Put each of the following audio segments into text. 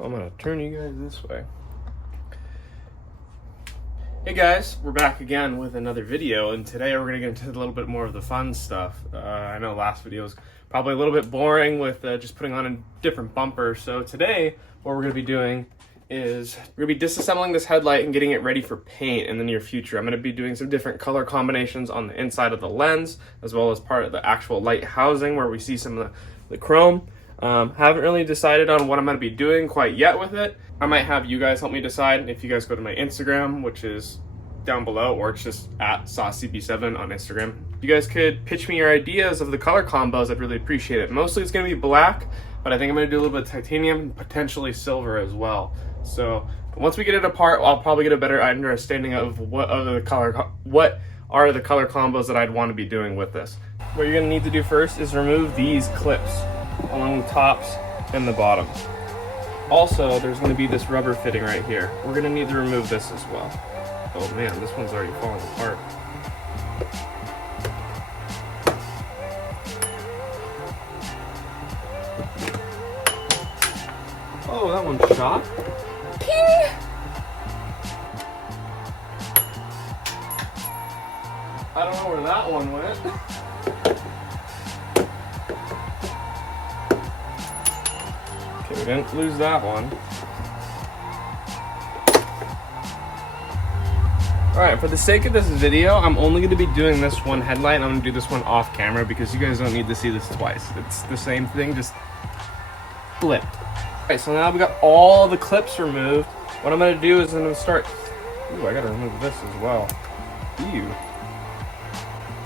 I'm gonna turn you guys this way. Hey guys, we're back again with another video, and today we're gonna get into a little bit more of the fun stuff. I know last video was probably a little bit boring with just putting on a different bumper. So today, what we're gonna be doing is we're gonna be disassembling this headlight and getting it ready for paint in the near future. I'm gonna be doing some different color combinations on the inside of the lens, as well as part of the actual light housing where we see some of the chrome. Haven't really decided on what I'm going to be doing quite yet with it. I might have you guys help me decide. If you guys go to my Instagram, which is down below, or it's just at saucecb7 on Instagram, you guys could pitch me your ideas of the color combos. I'd really appreciate it. Mostly it's going to be black, but I think I'm going to do a little bit of titanium and potentially silver as well. So once we get it apart, I'll probably get a better understanding of what are the color combos that I'd want to be doing with this. What you're going to need to do first is remove these clips along the tops and the bottoms. Also, there's going to be this rubber fitting right here. We're going to need to remove this as well. Oh man, this one's already falling apart. Oh, that one's shot. Ping! I don't know where that one went. Okay, we didn't lose that one. Alright, for the sake of this video, I'm only going to be doing this one headlight, and I'm going to do this one off camera because you guys don't need to see this twice. It's the same thing, just flip. Alright, so now we got all the clips removed. What I'm going to do is I'm going to start... Ooh, I got to remove this as well. Ew.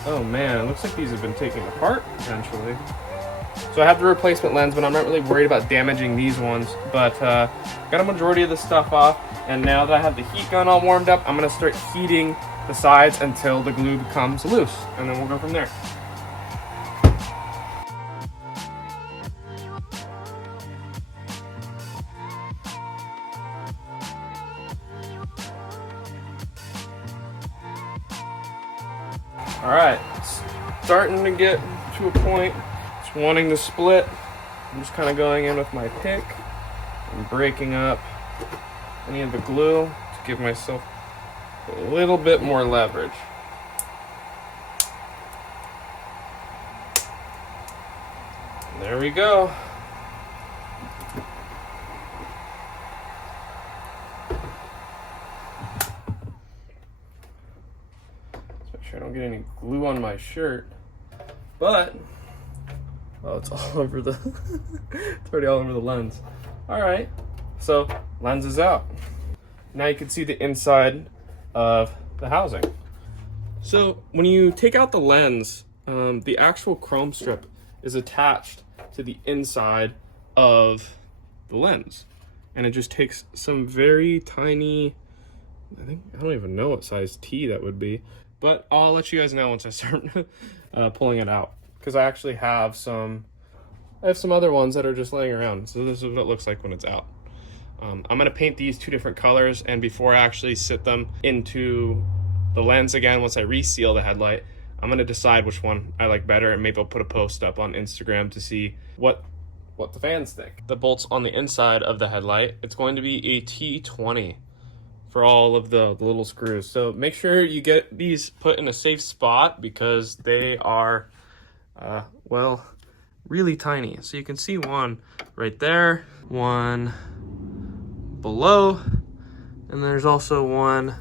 Oh man, it looks like these have been taken apart, potentially. So I have the replacement lens, but I'm not really worried about damaging these ones. But got a majority of the stuff off, and now that I have the heat gun all warmed up, I'm going to start heating the sides until the glue becomes loose, and then we'll go from there. Alright, starting to get to a point. Wanting to split. I'm just kind of going in with my pick and breaking up any of the glue to give myself a little bit more leverage. There we go. Let's make sure I don't get any glue on my shirt. But oh, it's all over the it's already all over the lens. Alright, so lens is out. Now you can see the inside of the housing. So when you take out the lens, the actual chrome strip is attached to the inside of the lens. And it just takes some very tiny, I don't even know what size T that would be, but I'll let you guys know once I start pulling it out. Because I actually have some other ones that are just laying around. So this is what it looks like when it's out. I'm going to paint these two different colors, and before I actually sit them into the lens again, once I reseal the headlight, I'm going to decide which one I like better, and maybe I'll put a post up on Instagram to see what the fans think. The bolts on the inside of the headlight, it's going to be a T20 for all of the little screws. So make sure you get these put in a safe spot because they are well, really tiny. So you can see one right there, one below, and there's also one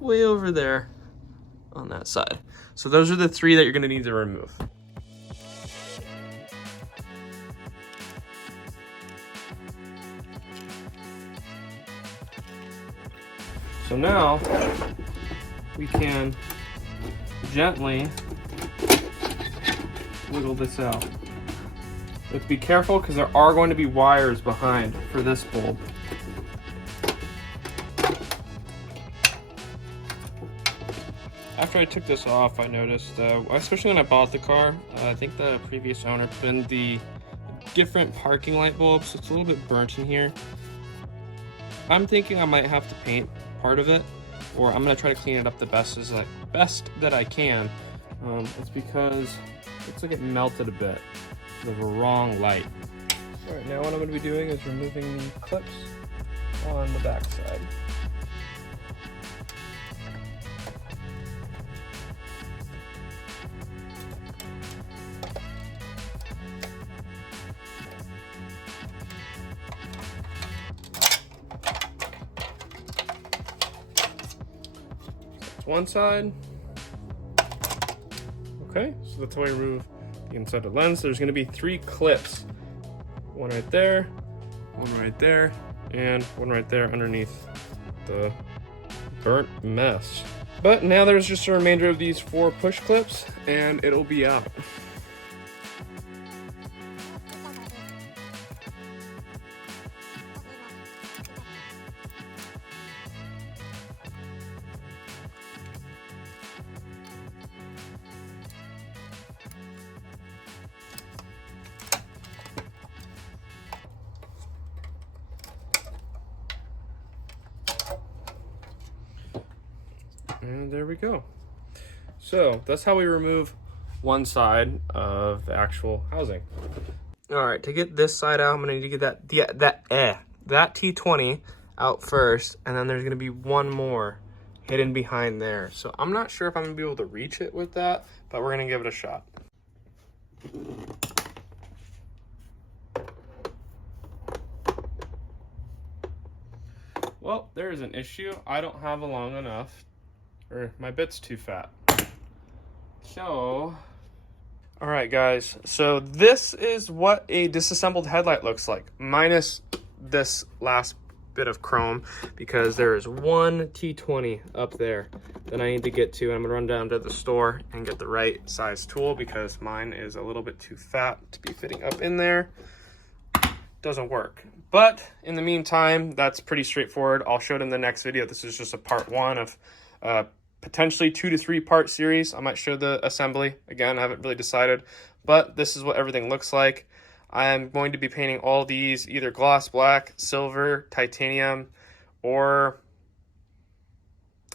way over there on that side. So those are the three that you're going to need to remove. So now we can gently wiggle this out. Let's be careful because there are going to be wires behind for this bulb. After I took this off, I noticed, especially when I bought the car, I think the previous owner put in the different parking light bulbs, so it's a little bit burnt in here. I'm thinking I might have to paint part of it, or I'm gonna try to clean it up the best that I can. It's because it looks like it melted a bit. The wrong light. All right, now what I'm going to be doing is removing the clips on the back side. One side. Okay, so that's how I remove the inside of the lens. There's going to be 3 clips. One right there, one right there, and one right there underneath the burnt mess. But now there's just a remainder of these 4 push clips and it'll be out. And there we go. So that's how we remove one side of the actual housing. All right, to get this side out, I'm gonna need to get that T20 out first, and then there's gonna be one more hidden behind there. So I'm not sure if I'm gonna be able to reach it with that, but we're gonna give it a shot. Well, there is an issue. I don't have a long enough, or my bit's too fat. So, all right guys, so this is what a disassembled headlight looks like, minus this last bit of chrome, because there is one T20 up there that I need to get to. I'm gonna run down to the store and get the right size tool because mine is a little bit too fat to be fitting up in there. Doesn't work. But in the meantime, that's pretty straightforward. I'll show it in the next video. This is just a part 1 of potentially 2 to 3 part series. I might show the assembly. Again, I haven't really decided, but this is what everything looks like. I am going to be painting all these either gloss black, silver, titanium, or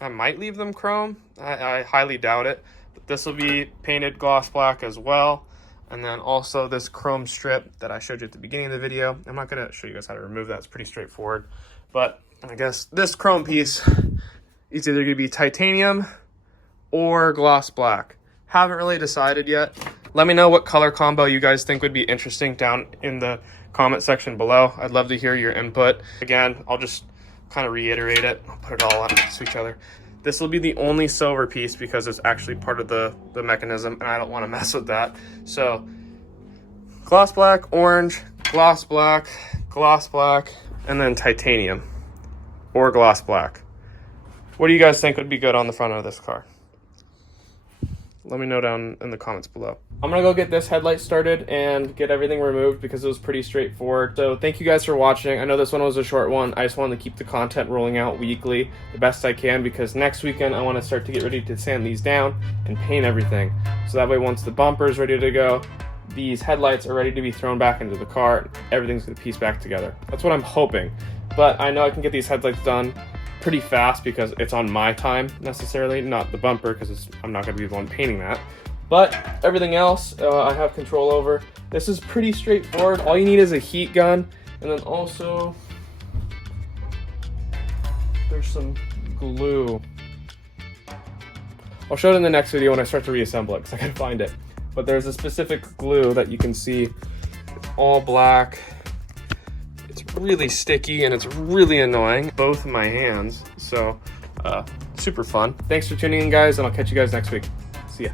I might leave them chrome. I highly doubt it. But this will be painted gloss black as well. And then also this chrome strip that I showed you at the beginning of the video. I'm not gonna show you guys how to remove that. It's pretty straightforward. But I guess this chrome piece is either gonna be titanium or gloss black. Haven't really decided yet. Let me know what color combo you guys think would be interesting down in the comment section below. I'd love to hear your input. Again, I'll just kind of reiterate it. I'll put it all up next to each other. This will be the only silver piece because it's actually part of the mechanism and I don't want to mess with that. So gloss black, orange, gloss black, and then titanium or gloss black. What do you guys think would be good on the front of this car? Let me know down in the comments below. I'm gonna go get this headlight started and get everything removed because it was pretty straightforward. So thank you guys for watching. I know this one was a short one. I just wanted to keep the content rolling out weekly the best I can because next weekend I want to start to get ready to sand these down and paint everything. So that way once the bumper is ready to go, these headlights are ready to be thrown back into the car. Everything's gonna piece back together. That's what I'm hoping. But I know I can get these headlights done pretty fast because it's on my time necessarily, not the bumper because I'm not going to be the one painting that. But everything else I have control over. This is pretty straightforward. All you need is a heat gun, and then also there's some glue. I'll show it in the next video when I start to reassemble it because I gotta find it. But there's a specific glue that you can see. It's all black. It's really sticky and it's really annoying. Both of my hands. So super fun. Thanks for tuning in, guys, and I'll catch you guys next week. See ya.